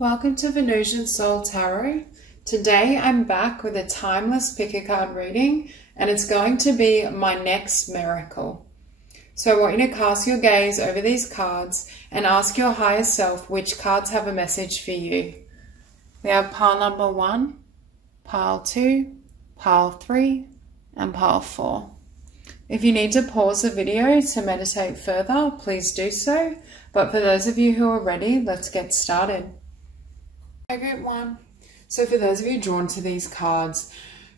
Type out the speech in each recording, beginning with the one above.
Welcome to Venusian Soul Tarot. Today I'm back with a timeless pick-a-card reading, and it's going to be my next miracle. So I want you to cast your gaze over these cards and ask your higher self which cards have a message for you. We have pile number 1, pile 2, pile 3, and pile 4. If you need to pause the video to meditate further, please do so. But for those of you who are ready, let's get started. Group 1. So for those of you drawn to these cards,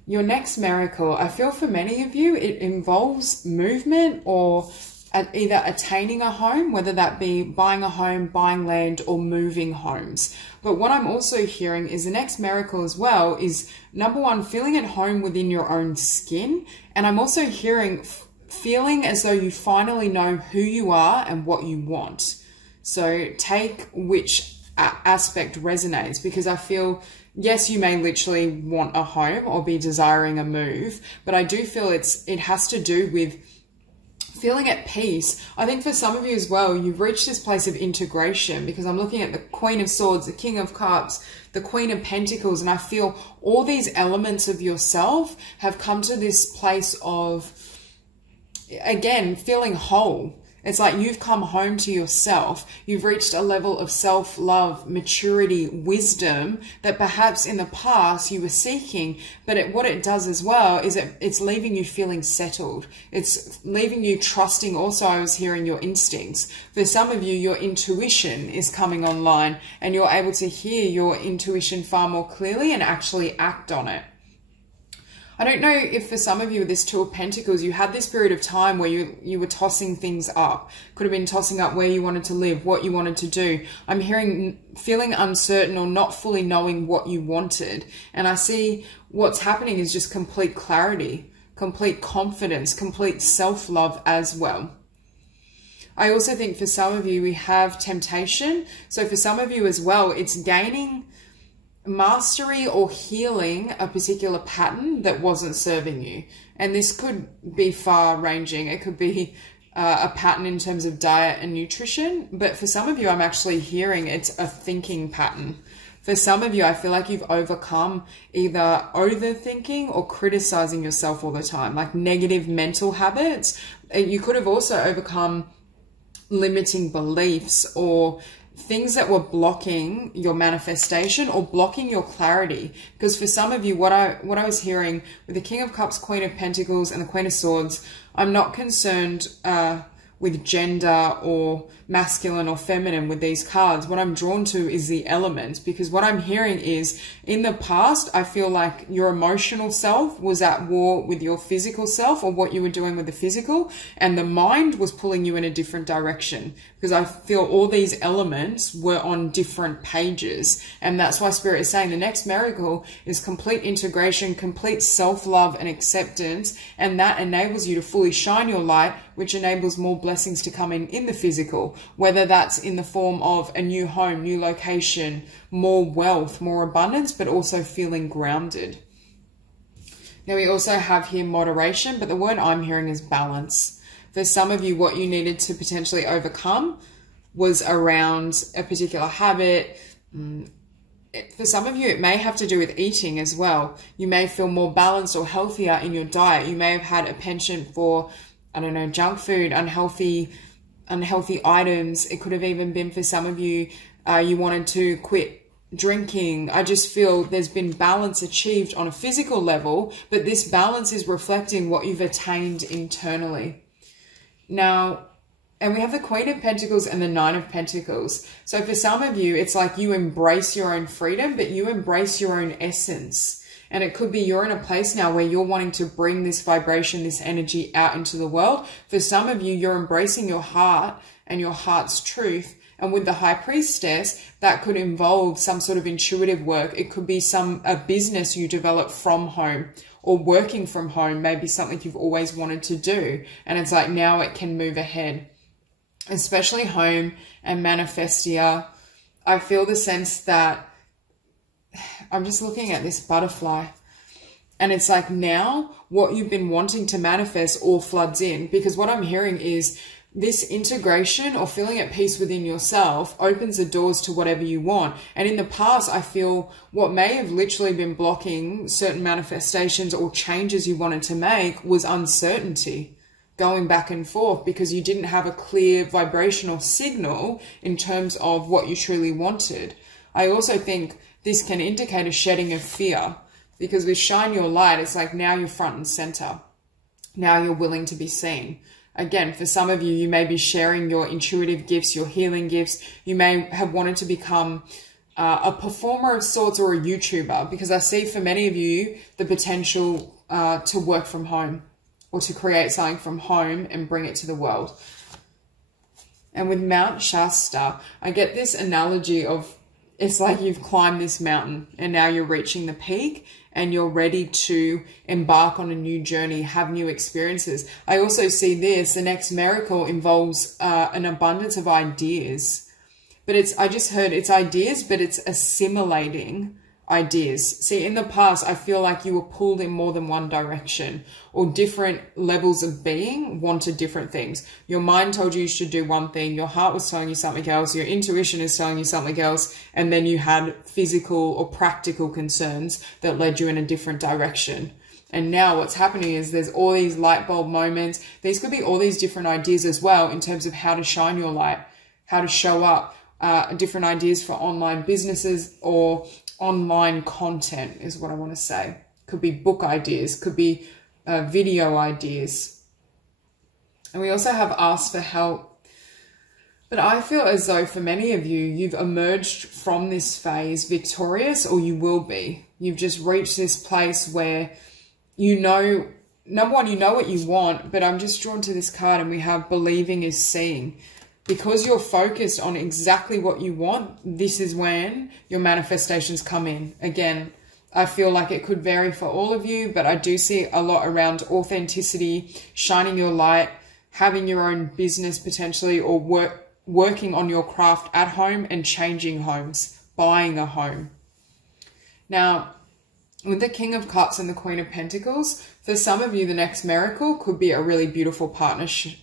your next miracle, I feel for many of you, it involves movement or either attaining a home, whether that be buying a home, buying land, or moving homes. But what I'm also hearing is the next miracle as well is, number 1, feeling at home within your own skin. And I'm also hearing feeling as though you finally know who you are and what you want. So take which aspect resonates, because I feel, yes, you may literally want a home or be desiring a move, but I do feel it has to do with feeling at peace. I think for some of you as well, you've reached this place of integration, because I'm looking at the Queen of Swords, the King of Cups, the Queen of Pentacles, and I feel all these elements of yourself have come to this place of, again, feeling whole. It's like you've come home to yourself. You've reached a level of self-love, maturity, wisdom that perhaps in the past you were seeking. But what it does as well is it's leaving you feeling settled. It's leaving you trusting. Also, I was hearing your instincts. For some of you, your intuition is coming online and you're able to hear your intuition far more clearly and actually act on it. I don't know if for some of you with this Two of Pentacles, you had this period of time where you were tossing things up. Could have been tossing up where you wanted to live, what you wanted to do. I'm hearing feeling uncertain or not fully knowing what you wanted. And I see what's happening is just complete clarity, complete confidence, complete self-love as well. I also think for some of you, we have temptation. So for some of you as well, it's gaining mastery or healing a particular pattern that wasn't serving you. And this could be far ranging. It could be a pattern in terms of diet and nutrition. But for some of you, I'm actually hearing it's a thinking pattern. For some of you, I feel like you've overcome either overthinking or criticizing yourself all the time, like negative mental habits. You could have also overcome limiting beliefs or things that were blocking your manifestation or blocking your clarity. Because for some of you, what I was hearing with the King of Cups, Queen of Pentacles, and the Queen of Swords, I'm not concerned with gender or masculine or feminine with these cards. What I'm drawn to is the elements, because what I'm hearing is in the past, I feel like your emotional self was at war with your physical self or what you were doing with the physical, and the mind was pulling you in a different direction, because I feel all these elements were on different pages. And that's why Spirit is saying the next miracle is complete integration, complete self-love and acceptance. And that enables you to fully shine your light, which enables more blessings to come in the physical, whether that's in the form of a new home, new location, more wealth, more abundance, but also feeling grounded. Now we also have here moderation, but the word I'm hearing is balance. For some of you, what you needed to potentially overcome was around a particular habit. For some of you, it may have to do with eating as well. You may feel more balanced or healthier in your diet. You may have had a penchant for, I don't know, junk food, unhealthy items. It could have even been for some of you, you wanted to quit drinking. I just feel there's been balance achieved on a physical level, but this balance is reflecting what you've attained internally. Now, and we have the Queen of Pentacles and the Nine of Pentacles. So for some of you, it's like you embrace your own freedom, but you embrace your own essence. And it could be you're in a place now where you're wanting to bring this vibration, this energy out into the world. For some of you, you're embracing your heart and your heart's truth. And with the High Priestess, that could involve some sort of intuitive work. It could be a business you develop from home, or working from home, maybe something you've always wanted to do. And it's like now it can move ahead, especially home and manifestia. I feel the sense that I'm just looking at this butterfly, and it's like now what you've been wanting to manifest all floods in, because what I'm hearing is this integration or feeling at peace within yourself opens the doors to whatever you want. And in the past, I feel what may have literally been blocking certain manifestations or changes you wanted to make was uncertainty, going back and forth because you didn't have a clear vibrational signal in terms of what you truly wanted. I also think this can indicate a shedding of fear, because with shine your light, it's like now you're front and center. Now you're willing to be seen. Again, for some of you, you may be sharing your intuitive gifts, your healing gifts. You may have wanted to become a performer of sorts or a YouTuber, because I see for many of you the potential to work from home or to create something from home and bring it to the world. And with Mount Shasta, I get this analogy of it's like you've climbed this mountain and now you're reaching the peak and you're ready to embark on a new journey, have new experiences. I also see this, the next miracle involves an abundance of ideas. But I just heard it's ideas, but it's assimilating ideas. See, in the past, I feel like you were pulled in more than one direction, or different levels of being wanted different things. Your mind told you should do one thing, your heart was telling you something else, your intuition is telling you something else, and then you had physical or practical concerns that led you in a different direction. And now what's happening is there's all these light bulb moments. These could be all these different ideas as well in terms of how to shine your light, how to show up, different ideas for online businesses or online content is what I want to say. Could be book ideas, could be video ideas. And we also have asked for help. But I feel as though for many of you, you've emerged from this phase victorious, or you will be. You've just reached this place where you know, number one, you know what you want, but I'm just drawn to this card and we have believing is seeing. Because you're focused on exactly what you want, this is when your manifestations come in. Again, I feel like it could vary for all of you, but I do see a lot around authenticity, shining your light, having your own business potentially, or working on your craft at home and changing homes, buying a home. Now, with the King of Cups and the Queen of Pentacles, for some of you, the next miracle could be a really beautiful partnership.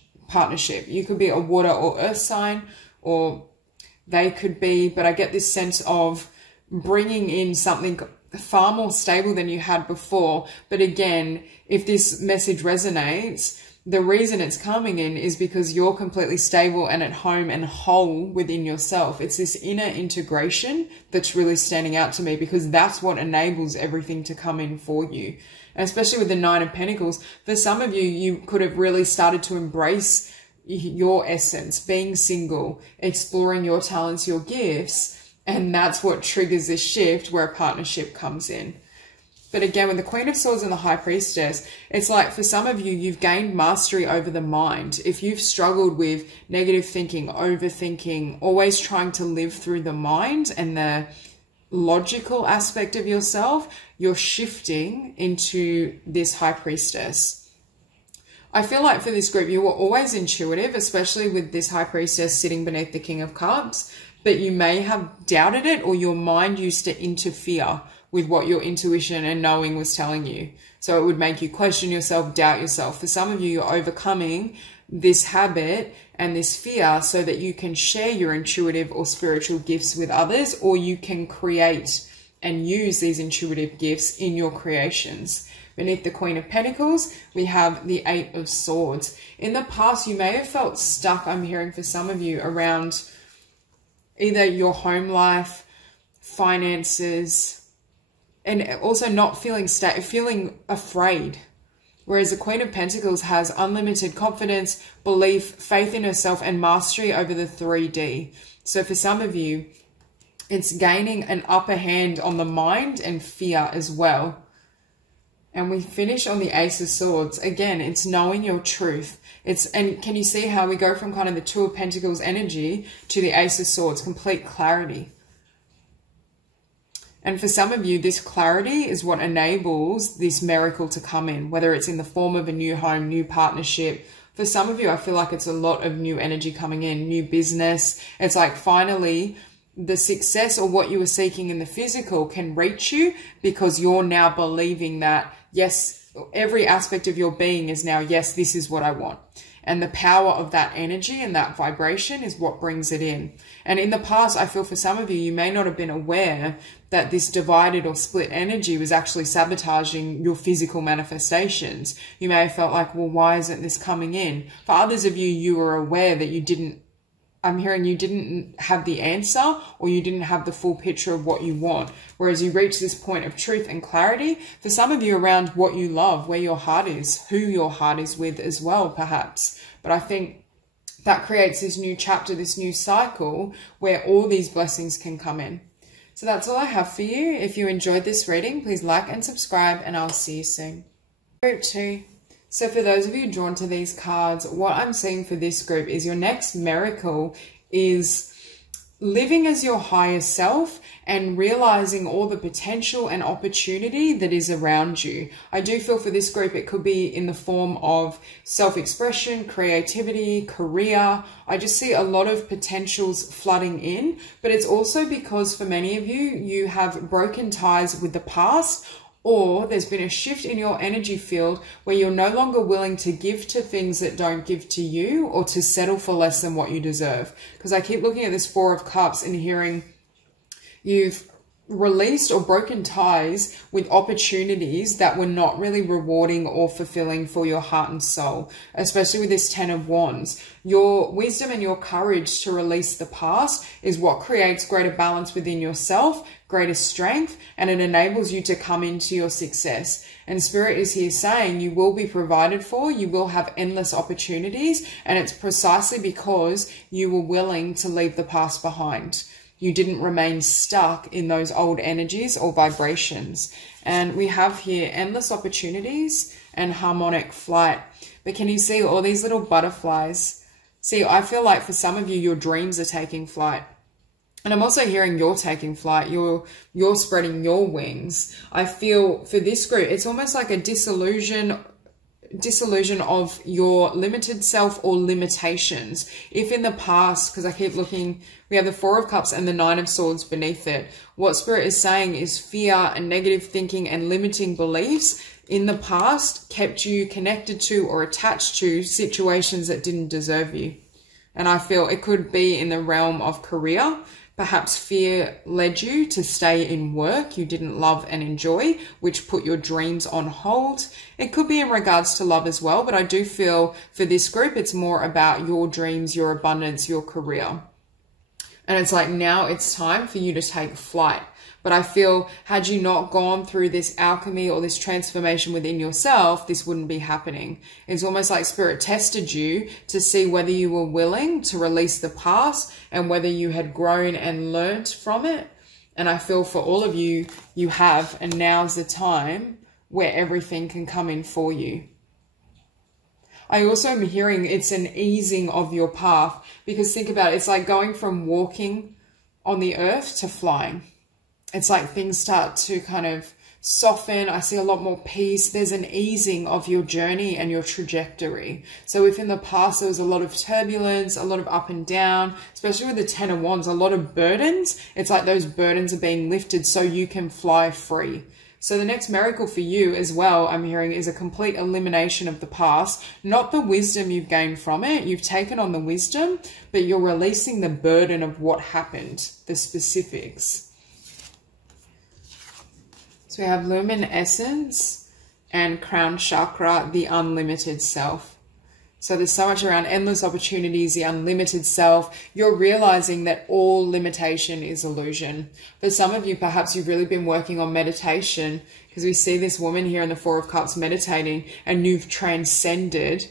You could be a water or earth sign, or they could be, but I get this sense of bringing in something far more stable than you had before. But again, if this message resonates, the reason it's coming in is because you're completely stable and at home and whole within yourself. It's this inner integration that's really standing out to me, because that's what enables everything to come in for you. And especially with the Nine of Pentacles, for some of you, you could have really started to embrace your essence, being single, exploring your talents, your gifts. And that's what triggers this shift where a partnership comes in. But again, with the Queen of Swords and the High Priestess, it's like for some of you, you've gained mastery over the mind. If you've struggled with negative thinking, overthinking, always trying to live through the mind and the logical aspect of yourself, you're shifting into this High Priestess. I feel like for this group, you were always intuitive, especially with this High Priestess sitting beneath the King of Cups, but you may have doubted it, or your mind used to interfere with what your intuition and knowing was telling you. So it would make you question yourself, doubt yourself. For some of you, you're overcoming this habit and this fear so that you can share your intuitive or spiritual gifts with others, or you can create and use these intuitive gifts in your creations. Beneath the Queen of Pentacles, we have the Eight of Swords. In the past, you may have felt stuck, I'm hearing for some of you, around either your home life, finances, and also not feeling feeling afraid. Whereas the Queen of Pentacles has unlimited confidence, belief, faith in herself, and mastery over the 3D. So for some of you, it's gaining an upper hand on the mind and fear as well. And we finish on the Ace of Swords. Again, it's knowing your truth. And can you see how we go from kind of the Two of Pentacles energy to the Ace of Swords, complete clarity. And for some of you, this clarity is what enables this miracle to come in, whether it's in the form of a new home, new partnership. For some of you, I feel like it's a lot of new energy coming in, new business. It's like finally the success or what you were seeking in the physical can reach you, because you're now believing that, yes, every aspect of your being is now, yes, this is what I want. And the power of that energy and that vibration is what brings it in. And in the past, I feel for some of you, you may not have been aware that this divided or split energy was actually sabotaging your physical manifestations. You may have felt like, well, why isn't this coming in? For others of you, you were aware that you didn't, I'm hearing you didn't have the answer, or you didn't have the full picture of what you want. Whereas you reach this point of truth and clarity, for some of you around what you love, where your heart is, who your heart is with as well, perhaps. But I think that creates this new chapter, this new cycle where all these blessings can come in. So that's all I have for you. If you enjoyed this reading, please like and subscribe, and I'll see you soon. Group 2. So for those of you drawn to these cards, what I'm seeing for this group is your next miracle is living as your higher self and realizing all the potential and opportunity that is around you. I do feel for this group, it could be in the form of self-expression, creativity, career. I just see a lot of potentials flooding in, but it's also because for many of you, you have broken ties with the past, or there's been a shift in your energy field where you're no longer willing to give to things that don't give to you, or to settle for less than what you deserve. Because I keep looking at this Four of Cups and hearing you've released or broken ties with opportunities that were not really rewarding or fulfilling for your heart and soul, especially with this Ten of Wands. Your wisdom and your courage to release the past is what creates greater balance within yourself, greater strength, and it enables you to come into your success. And Spirit is here saying you will be provided for, you will have endless opportunities, and it's precisely because you were willing to leave the past behind. You didn't remain stuck in those old energies or vibrations. And we have here endless opportunities and harmonic flight. But can you see all these little butterflies? See, I feel like for some of you, your dreams are taking flight. And I'm also hearing you're taking flight. You're spreading your wings. I feel for this group, it's almost like a disillusion of your limited self or limitations. If in the past, because I keep looking, we have the Four of Cups and the Nine of Swords beneath it. What Spirit is saying is fear and negative thinking and limiting beliefs in the past kept you connected to or attached to situations that didn't deserve you. And I feel it could be in the realm of career. Perhaps fear led you to stay in work you didn't love and enjoy, which put your dreams on hold. It could be in regards to love as well, but I do feel for this group, it's more about your dreams, your abundance, your career. And it's like now it's time for you to take flight. But I feel had you not gone through this alchemy or this transformation within yourself, this wouldn't be happening. It's almost like Spirit tested you to see whether you were willing to release the past and whether you had grown and learnt from it. And I feel for all of you, you have, and now's the time where everything can come in for you. I also am hearing it's an easing of your path, because think about it, it's like going from walking on the earth to flying. It's like things start to kind of soften. I see a lot more peace. There's an easing of your journey and your trajectory. So if in the past there was a lot of turbulence, a lot of up and down, especially with the Ten of Wands, a lot of burdens, it's like those burdens are being lifted so you can fly free. So the next miracle for you as well, I'm hearing, is a complete elimination of the past, not the wisdom you've gained from it. You've taken on the wisdom, but you're releasing the burden of what happened, the specifics. So we have luminescence and crown chakra, the unlimited self. So there's so much around endless opportunities, the unlimited self. You're realizing that all limitation is illusion. For some of you, perhaps you've really been working on meditation, because we see this woman here in the Four of Cups meditating, and you've transcended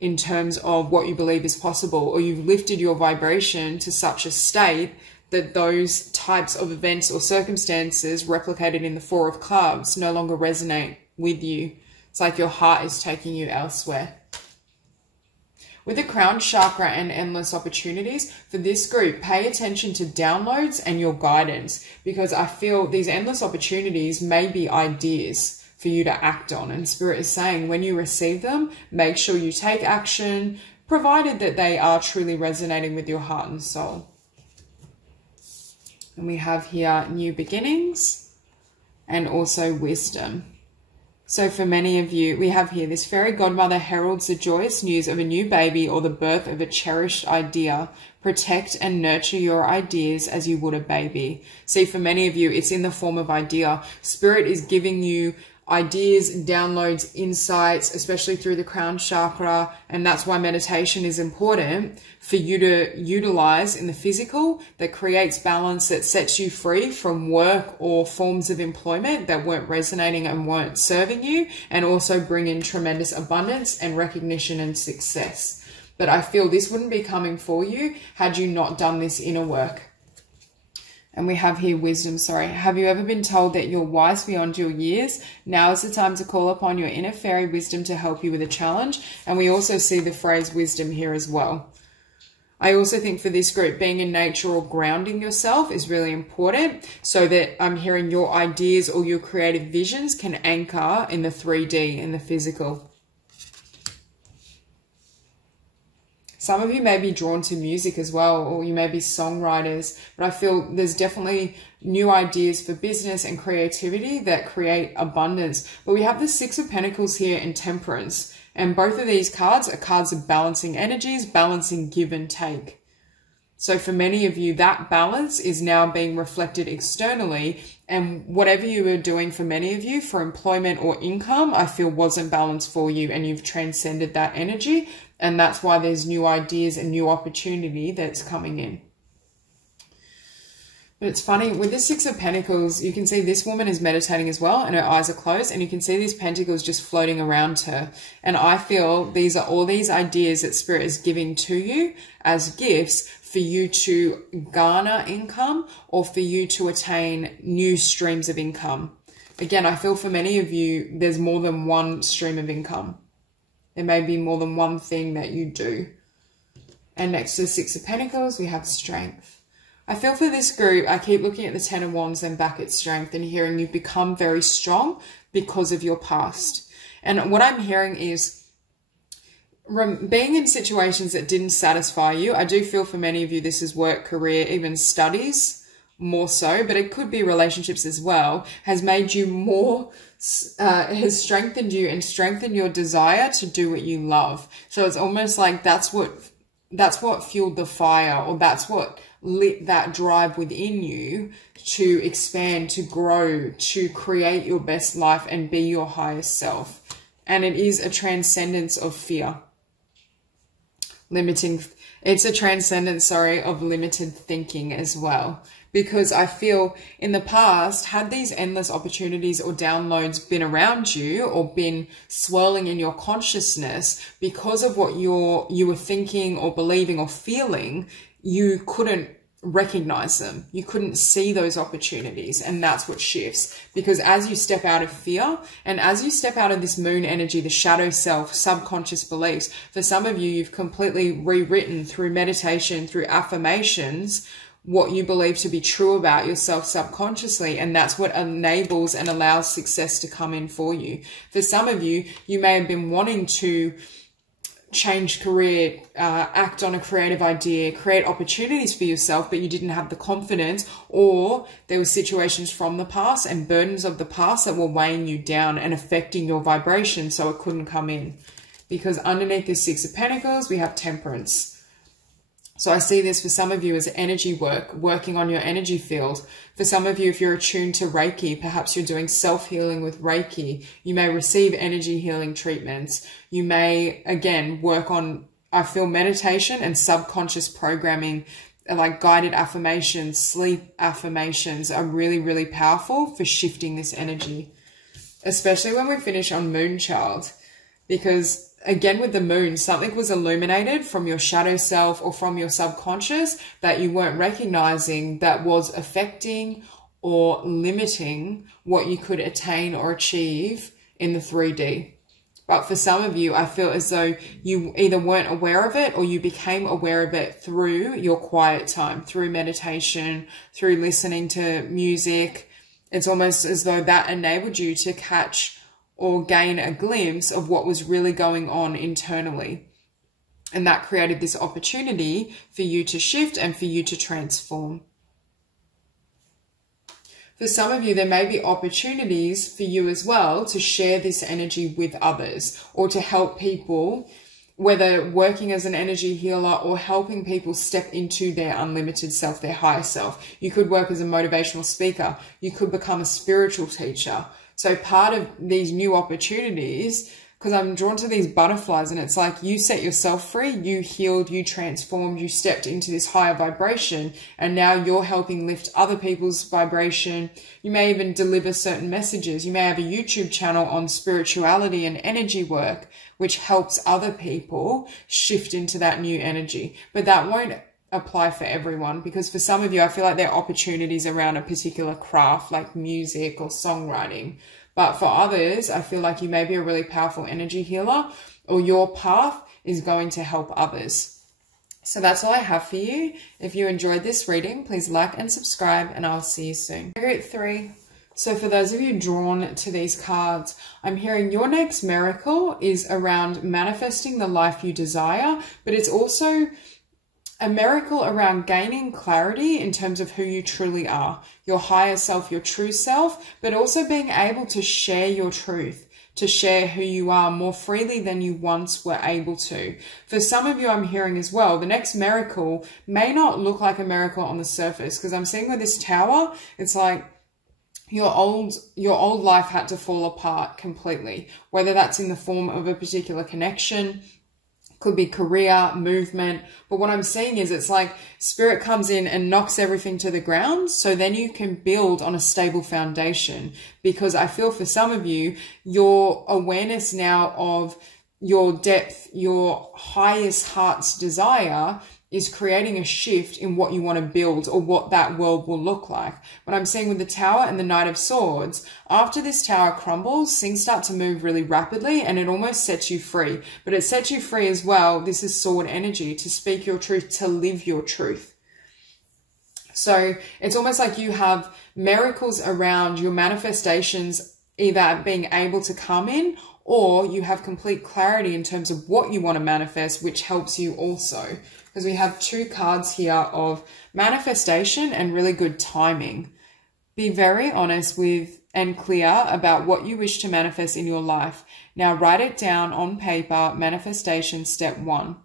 in terms of what you believe is possible, or you've lifted your vibration to such a state that those types of events or circumstances replicated in the Four of Clubs no longer resonate with you. It's like your heart is taking you elsewhere. With the crown chakra and endless opportunities, for this group, pay attention to downloads and your guidance, because I feel these endless opportunities may be ideas for you to act on. And Spirit is saying when you receive them, make sure you take action, provided that they are truly resonating with your heart and soul. And we have here new beginnings and also wisdom. So for many of you, we have here, this fairy godmother heralds the joyous news of a new baby or the birth of a cherished idea. Protect and nurture your ideas as you would a baby. See, for many of you, it's in the form of idea. Spirit is giving you ideas, downloads, insights, especially through the crown chakra. And that's why meditation is important for you to utilize in the physical, that creates balance, that sets you free from work or forms of employment that weren't resonating and weren't serving you, and also bring in tremendous abundance and recognition and success. But I feel this wouldn't be coming for you had you not done this inner work. And we have here wisdom, sorry. Have you ever been told that you're wise beyond your years? Now is the time to call upon your inner fairy wisdom to help you with a challenge. And we also see the phrase wisdom here as well. I also think for this group, being in nature or grounding yourself is really important, so that I'm hearing your ideas or your creative visions can anchor in the 3D, in the physical. Some of you may be drawn to music as well, or you may be songwriters, but I feel there's definitely new ideas for business and creativity that create abundance. But we have the Six of Pentacles here in Temperance, and both of these cards are cards of balancing energies, balancing give and take. So for many of you, that balance is now being reflected externally, and whatever you were doing for many of you for employment or income, I feel wasn't balanced for you, and you've transcended that energy. And that's why there's new ideas and new opportunity that's coming in. But it's funny, with the Six of Pentacles, you can see this woman is meditating as well, and her eyes are closed, and you can see these pentacles just floating around her. And I feel these are all these ideas that Spirit is giving to you as gifts for you to garner income, or for you to attain new streams of income. Again, I feel for many of you, there's more than one stream of income. There may be more than one thing that you do. And next to the Six of Pentacles, we have strength. I feel for this group, I keep looking at the Ten of Wands and back at strength, and hearing you've become very strong because of your past. And what I'm hearing is being in situations that didn't satisfy you. I do feel for many of you, this is work, career, even studies more so, but it could be relationships as well, has made you more, has strengthened you and strengthened your desire to do what you love. So it's almost like that's what fueled the fire, or that's what lit that drive within you to expand, to grow, to create your best life and be your highest self. And it is a transcendence of fear. It's a transcendence, of limited thinking as well. Because I feel in the past, had these endless opportunities or downloads been around you, or been swirling in your consciousness, because of what you were thinking or believing or feeling, you couldn't recognize them. You couldn't see those opportunities. And that's what shifts. Because as you step out of fear, and as you step out of this moon energy, the shadow self, subconscious beliefs, for some of you, you've completely rewritten through meditation, through affirmations, what you believe to be true about yourself subconsciously, and that's what enables and allows success to come in for you. For some of you, you may have been wanting to change career, act on a creative idea, create opportunities for yourself, but you didn't have the confidence, or there were situations from the past and burdens of the past that were weighing you down and affecting your vibration, so it couldn't come in. Because underneath the Six of Pentacles, we have Temperance. So I see this for some of you as energy work, working on your energy field. For some of you, if you're attuned to Reiki, perhaps you're doing self-healing with Reiki. You may receive energy healing treatments. You may, again, work on, I feel, meditation and subconscious programming, like guided affirmations, sleep affirmations are really, really powerful for shifting this energy. Especially when we finish on Moonchild. Because again, with the moon, something was illuminated from your shadow self or from your subconscious that you weren't recognizing, that was affecting or limiting what you could attain or achieve in the 3D. But for some of you, I feel as though you either weren't aware of it, or you became aware of it through your quiet time, through meditation, through listening to music. It's almost as though that enabled you to catch or gain a glimpse of what was really going on internally. And that created this opportunity for you to shift and for you to transform. For some of you, there may be opportunities for you as well to share this energy with others or to help people, whether working as an energy healer or helping people step into their unlimited self, their higher self. You could work as a motivational speaker. You could become a spiritual teacher. So part of these new opportunities, because I'm drawn to these butterflies, and it's like you set yourself free, you healed, you transformed, you stepped into this higher vibration, and now you're helping lift other people's vibration. You may even deliver certain messages. You may have a YouTube channel on spirituality and energy work, which helps other people shift into that new energy. But that won't apply for everyone, because for some of you, I feel like there are opportunities around a particular craft like music or songwriting. But for others, I feel like you may be a really powerful energy healer, or your path is going to help others. So that's all I have for you. If you enjoyed this reading, please like and subscribe, and I'll see you soon. Group 3. So for those of you drawn to these cards, I'm hearing your next miracle is around manifesting the life you desire, but it's also a miracle around gaining clarity in terms of who you truly are, your higher self, your true self, but also being able to share your truth, to share who you are more freely than you once were able to. For some of you, I'm hearing as well, the next miracle may not look like a miracle on the surface, because I'm seeing with this tower, it's like your old life had to fall apart completely, whether that's in the form of a particular connection, could be career, movement. But what I'm seeing is it's like spirit comes in and knocks everything to the ground, so then you can build on a stable foundation. Because I feel for some of you, your awareness now of your depth, your highest heart's desire is creating a shift in what you want to build or what that world will look like. What I'm seeing with the Tower and the Knight of Swords, after this tower crumbles, things start to move really rapidly and it almost sets you free. But it sets you free as well. This is sword energy, to speak your truth, to live your truth. So it's almost like you have miracles around your manifestations either being able to come in, or you have complete clarity in terms of what you want to manifest, which helps you also. Because we have two cards here of manifestation and really good timing. Be very honest with and clear about what you wish to manifest in your life. Now write it down on paper, manifestation step 1.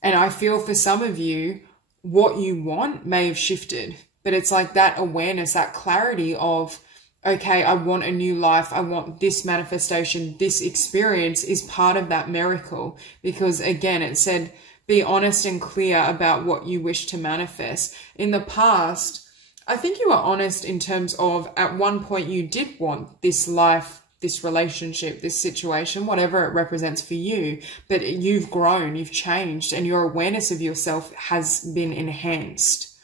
And I feel for some of you, what you want may have shifted, but it's like that awareness, that clarity of, okay, I want a new life. I want this manifestation, this experience is part of that miracle. Because again, it said, be honest and clear about what you wish to manifest. In the past, I think you were honest in terms of at one point you did want this life, this relationship, this situation, whatever it represents for you, but you've grown, you've changed, and your awareness of yourself has been enhanced.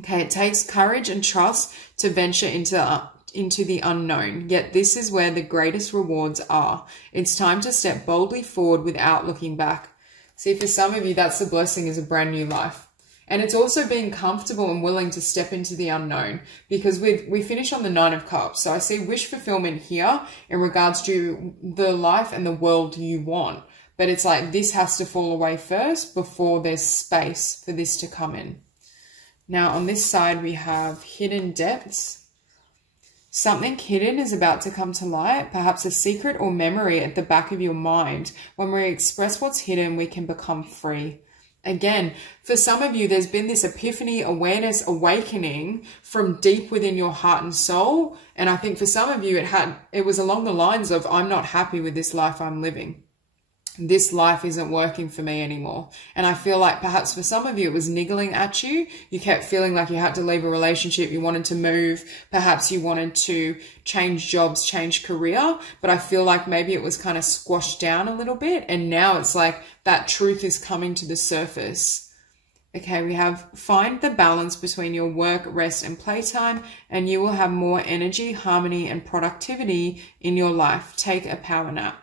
Okay, it takes courage and trust to venture into the unknown, yet this is where the greatest rewards are. It's time to step boldly forward without looking back. See, for some of you, that's the blessing, is a brand new life. And it's also being comfortable and willing to step into the unknown, because we finish on the 9 of Cups. So I see wish fulfillment here in regards to the life and the world you want. But it's like this has to fall away first before there's space for this to come in. Now on this side, we have hidden depths. Something hidden is about to come to light, perhaps a secret or memory at the back of your mind. When we express what's hidden, we can become free. Again, for some of you, there's been this epiphany, awareness, awakening from deep within your heart and soul. And I think for some of you, it was along the lines of, I'm not happy with this life I'm living. This life isn't working for me anymore. And I feel like perhaps for some of you, it was niggling at you. You kept feeling like you had to leave a relationship. You wanted to move. Perhaps you wanted to change jobs, change career. But I feel like maybe it was kind of squashed down a little bit. And now it's like that truth is coming to the surface. Okay, we have find the balance between your work, rest, and playtime, and you will have more energy, harmony, and productivity in your life. Take a power nap.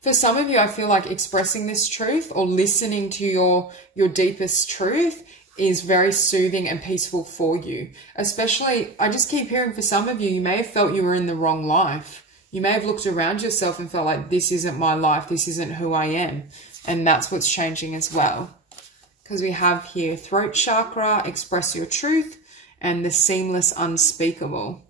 For some of you, I feel like expressing this truth or listening to your deepest truth is very soothing and peaceful for you. Especially, I just keep hearing for some of you, you may have felt you were in the wrong life. You may have looked around yourself and felt like, this isn't my life, this isn't who I am. And that's what's changing as well. Because we have here throat chakra, express your truth, and the seamless unspeakable.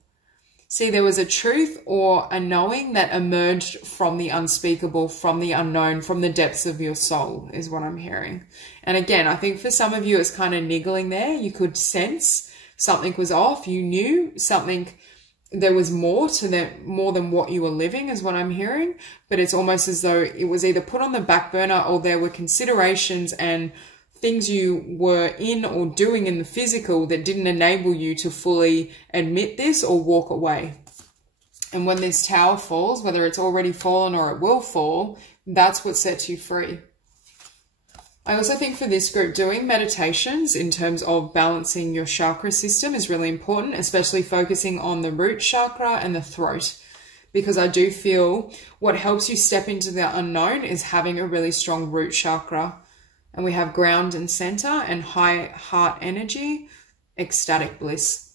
See, there was a truth or a knowing that emerged from the unspeakable, from the unknown, from the depths of your soul is what I'm hearing. And again, I think for some of you, it's kind of niggling there. You could sense something was off. You knew something, there was more to that, more than what you were living is what I'm hearing. But it's almost as though it was either put on the back burner or there were considerations and things you were in or doing in the physical that didn't enable you to fully admit this or walk away. And when this tower falls, whether it's already fallen or it will fall, that's what sets you free. I also think for this group, doing meditations in terms of balancing your chakra system is really important, especially focusing on the root chakra and the throat. Because I do feel what helps you step into the unknown is having a really strong root chakra. And we have ground and center and high heart energy, ecstatic bliss.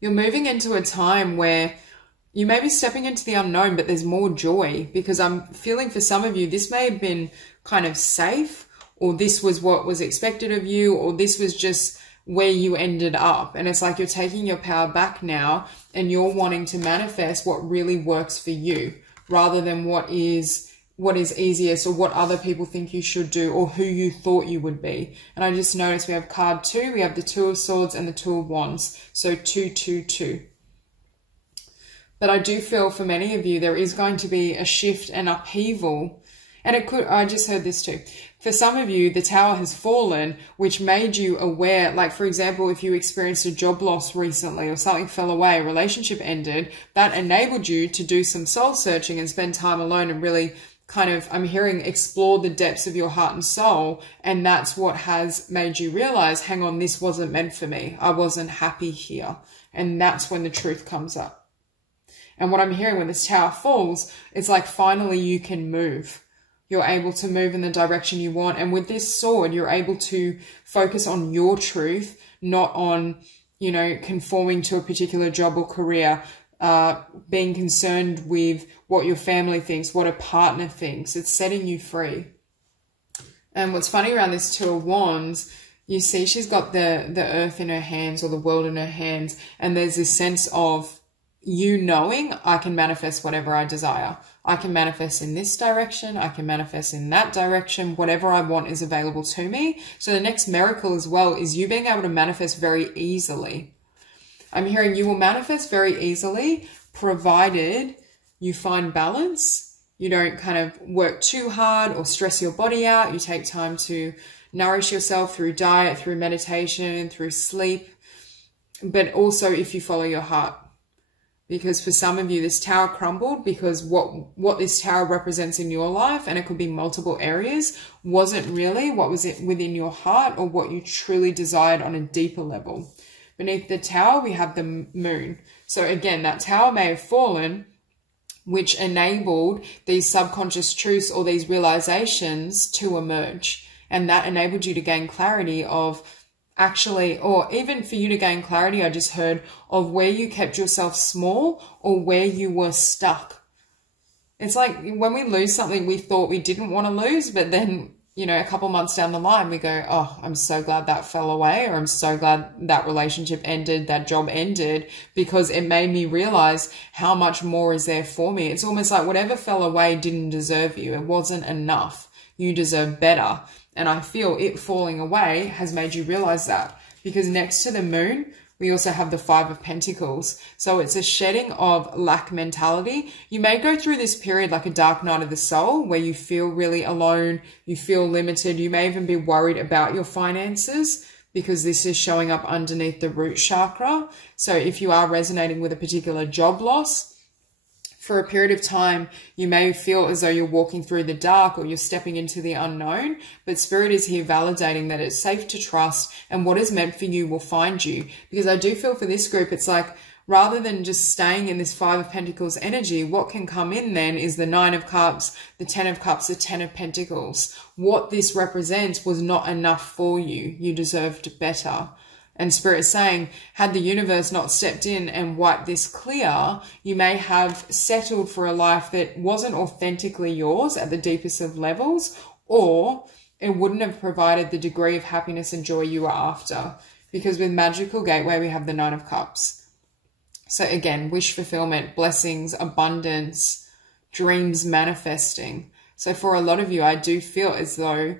You're moving into a time where you may be stepping into the unknown, but there's more joy, because I'm feeling for some of you, this may have been kind of safe, or this was what was expected of you, or this was just where you ended up. And it's like you're taking your power back now and you're wanting to manifest what really works for you rather than what is easiest or what other people think you should do or who you thought you would be. And I just noticed we have card 2, we have the 2 of Swords and the 2 of Wands. So 2, 2, 2. But I do feel for many of you, there is going to be a shift and upheaval. And it could, I just heard this too. For some of you, the tower has fallen, which made you aware. Like, for example, if you experienced a job loss recently or something fell away, a relationship ended, that enabled you to do some soul searching and spend time alone and really kind of, I'm hearing, explore the depths of your heart and soul. And that's what has made you realize, hang on, this wasn't meant for me. I wasn't happy here. And that's when the truth comes up. And what I'm hearing when this tower falls, it's like finally you can move. You're able to move in the direction you want. And with this sword, you're able to focus on your truth, not on, you know, conforming to a particular job or career, being concerned with what your family thinks, what a partner thinks. It's setting you free. And what's funny around this 2 of Wands, you see she's got the earth in her hands or the world in her hands. And there's this sense of you knowing I can manifest whatever I desire. I can manifest in this direction. I can manifest in that direction. Whatever I want is available to me. So the next miracle as well is you being able to manifest very easily. I'm hearing you will manifest very easily, provided you find balance. You don't kind of work too hard or stress your body out. You take time to nourish yourself through diet, through meditation, through sleep, but also if you follow your heart. Because for some of you, this tower crumbled because what this tower represents in your life, and it could be multiple areas, wasn't really what was it within your heart or what you truly desired on a deeper level. Beneath the tower, we have the moon. So again, that tower may have fallen, which enabled these subconscious truths or these realizations to emerge. And that enabled you to gain clarity of actually, or even for you to gain clarity, I just heard, of where you kept yourself small or where you were stuck. It's like when we lose something we thought we didn't want to lose, but then, you know, a couple months down the line, we go, oh, I'm so glad that fell away, or I'm so glad that relationship ended, that job ended, because it made me realize how much more is there for me. It's almost like whatever fell away didn't deserve you. It wasn't enough. You deserve better. And I feel it falling away has made you realize that, because next to the moon, we also have the 5 of Pentacles. So it's a shedding of lack mentality. You may go through this period like a dark night of the soul where you feel really alone, you feel limited. You may even be worried about your finances because this is showing up underneath the root chakra. So if you are resonating with a particular job loss, for a period of time, you may feel as though you're walking through the dark or you're stepping into the unknown, but Spirit is here validating that it's safe to trust and what is meant for you will find you. Because I do feel for this group, it's like, rather than just staying in this 5 of Pentacles energy, what can come in then is the 9 of Cups, the 10 of Cups, the 10 of Pentacles. What this represents was not enough for you. You deserved better. And Spirit is saying, had the universe not stepped in and wiped this clear, you may have settled for a life that wasn't authentically yours at the deepest of levels, or it wouldn't have provided the degree of happiness and joy you were after. because with Magical Gateway, we have the Nine of Cups. So again, wish fulfillment, blessings, abundance, dreams manifesting. So for a lot of you, I do feel as though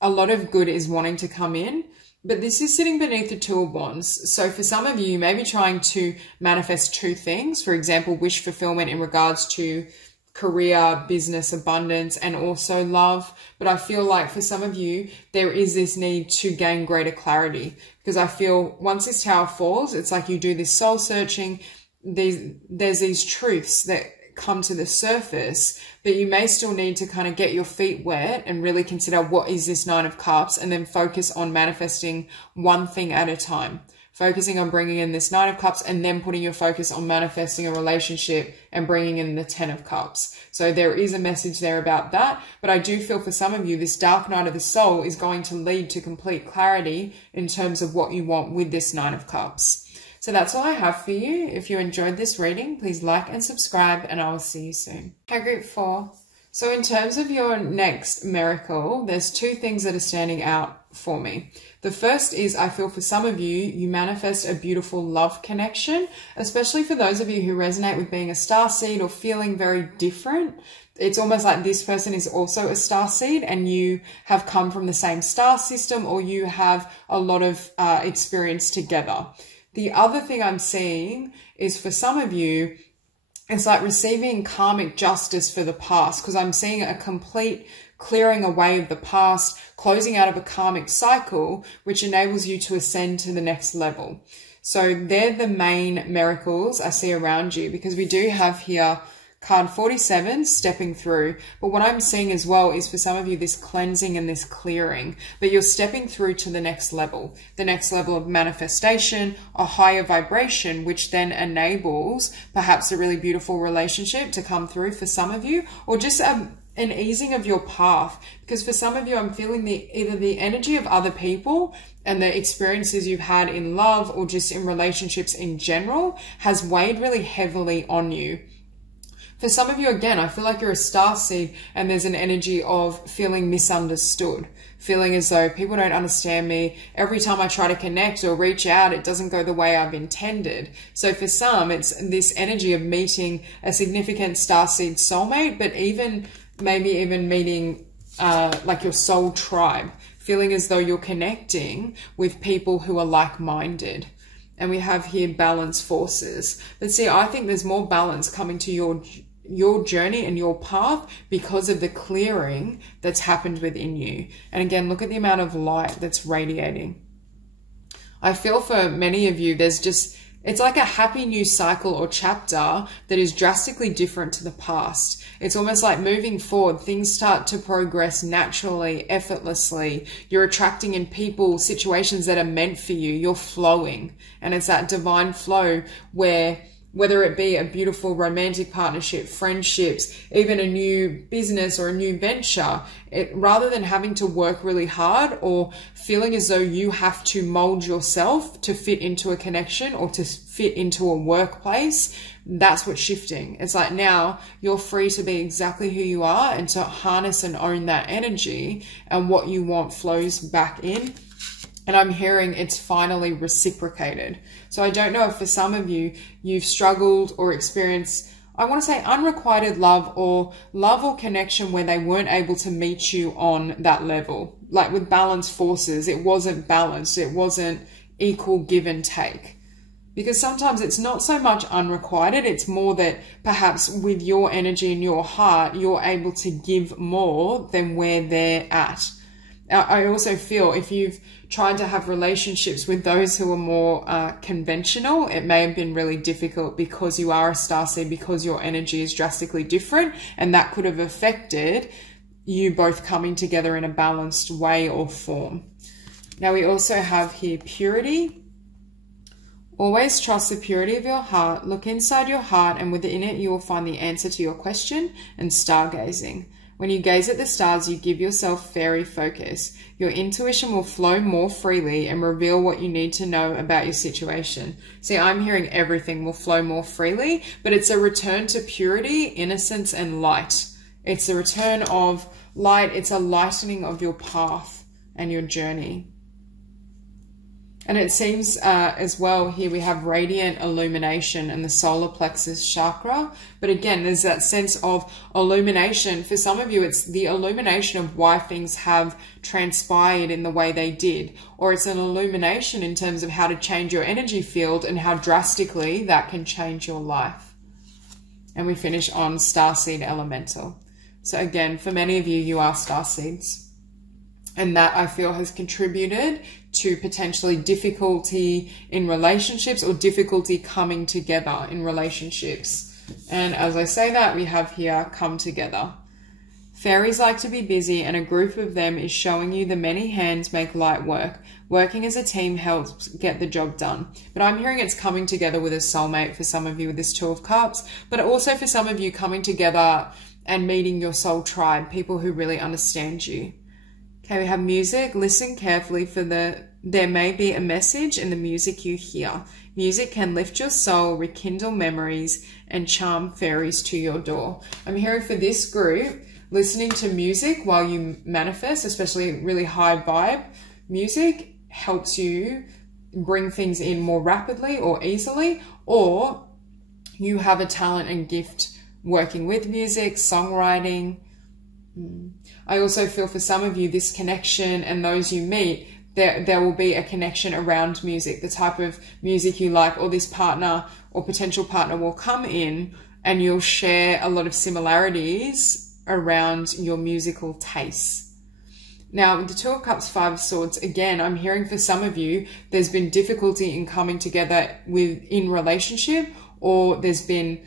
a lot of good is wanting to come in, but this is sitting beneath the Two of Wands. So for some of you, you may be trying to manifest two things. For example, wish fulfillment in regards to career, business, abundance, and also love. But I feel like for some of you, there is this need to gain greater clarity, because I feel once this tower falls, it's like you do this soul searching. There's these truths that come to the surface, but you may still need to kind of get your feet wet and really consider, what is this Nine of Cups, and then focus on manifesting one thing at a time. Focusing on bringing in this Nine of Cups, and then putting your focus on manifesting a relationship and bringing in the Ten of Cups. So there is a message there about that. But I do feel for some of you, this dark night of the soul is going to lead to complete clarity in terms of what you want with this Nine of Cups. So that's all I have for you. If you enjoyed this reading, please like and subscribe, and I will see you soon. Okay, group 4. So in terms of your next miracle, there's two things that are standing out for me. The first is, I feel for some of you, you manifest a beautiful love connection, especially for those of you who resonate with being a starseed or feeling very different. It's almost like this person is also a starseed, and you have come from the same star system, or you have a lot of experience together. The other thing I'm seeing is, for some of you, it's like receiving karmic justice for the past, because I'm seeing a complete clearing away of the past, closing out of a karmic cycle, which enables you to ascend to the next level. So they're the main miracles I see around you, because we do have here card 47, stepping through. But what I'm seeing as well is, for some of you, this cleansing and this clearing, but you're stepping through to the next level of manifestation, a higher vibration, which then enables perhaps a really beautiful relationship to come through for some of you, or just an easing of your path. Because for some of you, I'm feeling either the energy of other people and the experiences you've had in love or just in relationships in general has weighed really heavily on you. For some of you, again, I feel like you're a starseed, and there's an energy of feeling misunderstood, feeling as though people don't understand me. Every time I try to connect or reach out, it doesn't go the way I've intended. So for some, it's this energy of meeting a significant starseed soulmate, but maybe even meeting like your soul tribe, feeling as though you're connecting with people who are like-minded. And we have here balance forces. But see, I think there's more balance coming to your journey and your path because of the clearing that's happened within you. And again, look at the amount of light that's radiating. I feel for many of you, it's like a happy new cycle or chapter that is drastically different to the past. It's almost like moving forward, things start to progress naturally, effortlessly. You're attracting in people, situations that are meant for you. You're flowing. And it's that divine flow where, whether it be a beautiful romantic partnership, friendships, even a new business or a new venture, rather than having to work really hard or feeling as though you have to mold yourself to fit into a connection or to fit into a workplace, that's what's shifting. It's like now you're free to be exactly who you are and to harness and own that energy, and what you want flows back in. And I'm hearing it's finally reciprocated. So I don't know if for some of you, you've struggled or experienced, I want to say, unrequited love or connection where they weren't able to meet you on that level. Like with balanced forces, it wasn't balanced. It wasn't equal give and take. Because sometimes it's not so much unrequited. It's more that perhaps with your energy and your heart, you're able to give more than where they're at. I also feel if you've tried to have relationships with those who are more conventional, it may have been really difficult because you are a starseed, because your energy is drastically different, and that could have affected you both coming together in a balanced way or form. Now we also have here purity. Always trust the purity of your heart. Look inside your heart, and within it you will find the answer to your question. And stargazing. When you gaze at the stars, you give yourself fairy focus. Your intuition will flow more freely and reveal what you need to know about your situation. See, I'm hearing everything will flow more freely, but it's a return to purity, innocence, and light. It's a return of light. It's a lightening of your path and your journey. And it seems as well here we have radiant illumination and the solar plexus chakra. But again, there's that sense of illumination. For some of you, it's the illumination of why things have transpired in the way they did. Or it's an illumination in terms of how to change your energy field and how drastically that can change your life. And we finish on starseed elemental. So again, for many of you, you are starseeds. And that I feel has contributed to potentially difficulty in relationships or difficulty coming together in relationships. And as I say that, we have here come together. Fairies like to be busy, and a group of them is showing you the many hands make light work. Working as a team helps get the job done. But I'm hearing it's coming together with a soulmate for some of you with this Two of Cups, but also for some of you coming together and meeting your soul tribe, people who really understand you. Okay, we have music. Listen carefully for there may be a message in the music you hear. Music can lift your soul, rekindle memories, and charm fairies to your door. I'm hearing for this group, listening to music while you manifest, especially really high vibe music, helps you bring things in more rapidly or easily, or you have a talent and gift working with music, songwriting. I also feel for some of you, this connection and those you meet, there will be a connection around music, the type of music you like, or this partner or potential partner will come in and you'll share a lot of similarities around your musical tastes. Now, with the Two of Cups, Five of Swords, again, I'm hearing for some of you, there's been difficulty in coming together in relationship, or there's been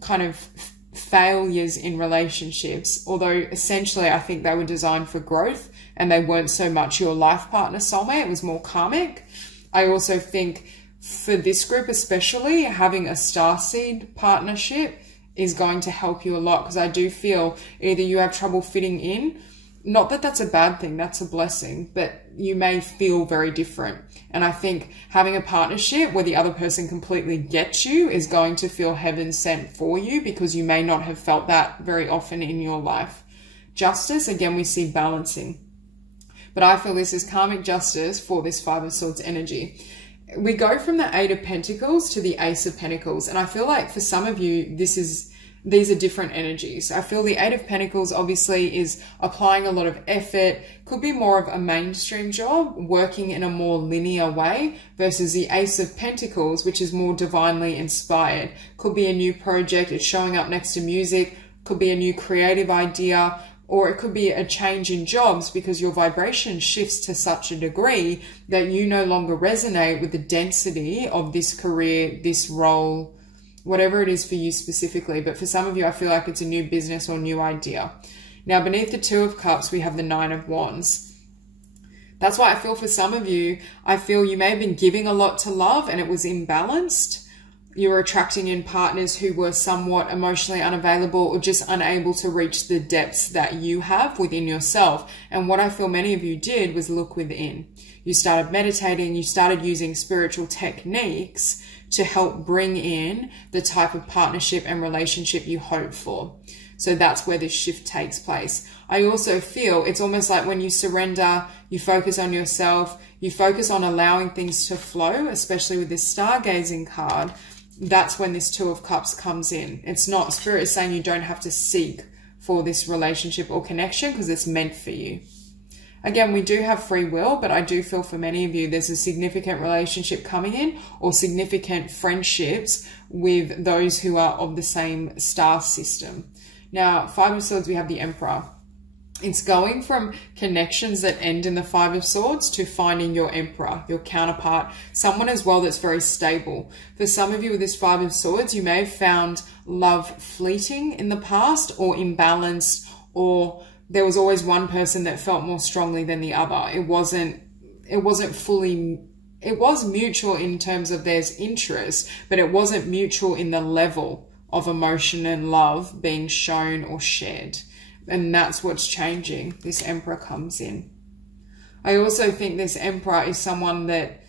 kind of failures in relationships, although essentially I think they were designed for growth and they weren't so much your life partner soulmate, it was more karmic. I also think for this group especially, having a starseed partnership is going to help you a lot, because I do feel either you have trouble fitting in, not that that's a bad thing, that's a blessing, but you may feel very different. And I think having a partnership where the other person completely gets you is going to feel heaven sent for you, because you may not have felt that very often in your life. Justice, again, we see balancing. But I feel this is karmic justice for this Five of Swords energy. We go from the Eight of Pentacles to the Ace of Pentacles. And I feel like for some of you, these are different energies. I feel the Eight of Pentacles obviously is applying a lot of effort, could be more of a mainstream job, working in a more linear way, versus the Ace of Pentacles, which is more divinely inspired. Could be a new project, it's showing up next to music, could be a new creative idea, or it could be a change in jobs because your vibration shifts to such a degree that you no longer resonate with the density of this career, this role, whatever it is for you specifically. But for some of you, I feel like it's a new business or new idea. Now, beneath the Two of Cups, we have the Nine of Wands. That's why I feel for some of you, I feel you may have been giving a lot to love and it was imbalanced. You were attracting in partners who were somewhat emotionally unavailable or just unable to reach the depths that you have within yourself. And what I feel many of you did was look within. You started meditating, you started using spiritual techniques to help bring in the type of partnership and relationship you hope for. So that's where this shift takes place. I also feel it's almost like when you surrender, you focus on yourself, you focus on allowing things to flow, especially with this stargazing card. That's when this Two of Cups comes in. It's not, Spirit is saying you don't have to seek for this relationship or connection because it's meant for you. Again, we do have free will, but I do feel for many of you, there's a significant relationship coming in or significant friendships with those who are of the same star system. Now, Five of Swords, we have the Emperor. It's going from connections that end in the Five of Swords to finding your Emperor, your counterpart, someone as well that's very stable. For some of you with this Five of Swords, you may have found love fleeting in the past or imbalanced, or there was always one person that felt more strongly than the other. It wasn't fully, it was mutual in terms of there's interest, but it wasn't mutual in the level of emotion and love being shown or shared. And that's what's changing. This Emperor comes in. I also think this Emperor is someone that,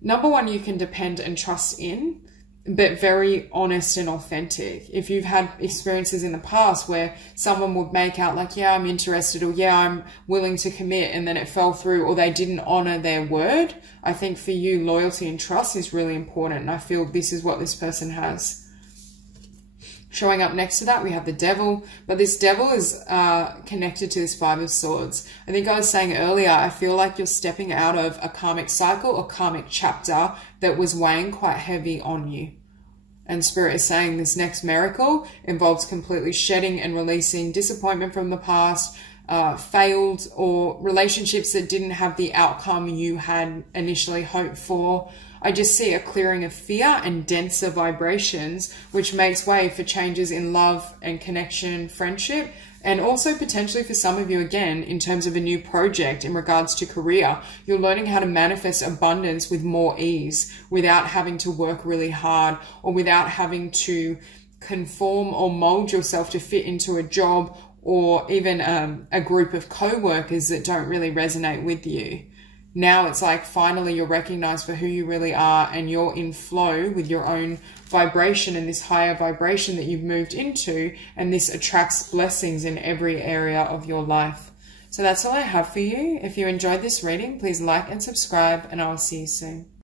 number one, you can depend and trust in. but very honest and authentic. If you've had experiences in the past where someone would make out like, yeah, I'm interested, or yeah, I'm willing to commit, and then it fell through, or they didn't honor their word, I think for you, loyalty and trust is really important. And I feel this is what this person has. Showing up next to that, we have the Devil, but this Devil is connected to this Five of Swords. I think I was saying earlier, I feel like you're stepping out of a karmic cycle or karmic chapter that was weighing quite heavy on you. And Spirit is saying this next miracle involves completely shedding and releasing disappointment from the past, failed or relationships that didn't have the outcome you had initially hoped for. I just see a clearing of fear and denser vibrations, which makes way for changes in love and connection, friendship, and also potentially for some of you, again, in terms of a new project in regards to career. You're learning how to manifest abundance with more ease without having to work really hard, or without having to conform or mold yourself to fit into a job, or even a group of co-workers that don't really resonate with you. Now it's like finally you're recognized for who you really are, and you're in flow with your own vibration and this higher vibration that you've moved into, and this attracts blessings in every area of your life. So that's all I have for you. If you enjoyed this reading, please like and subscribe, and I'll see you soon.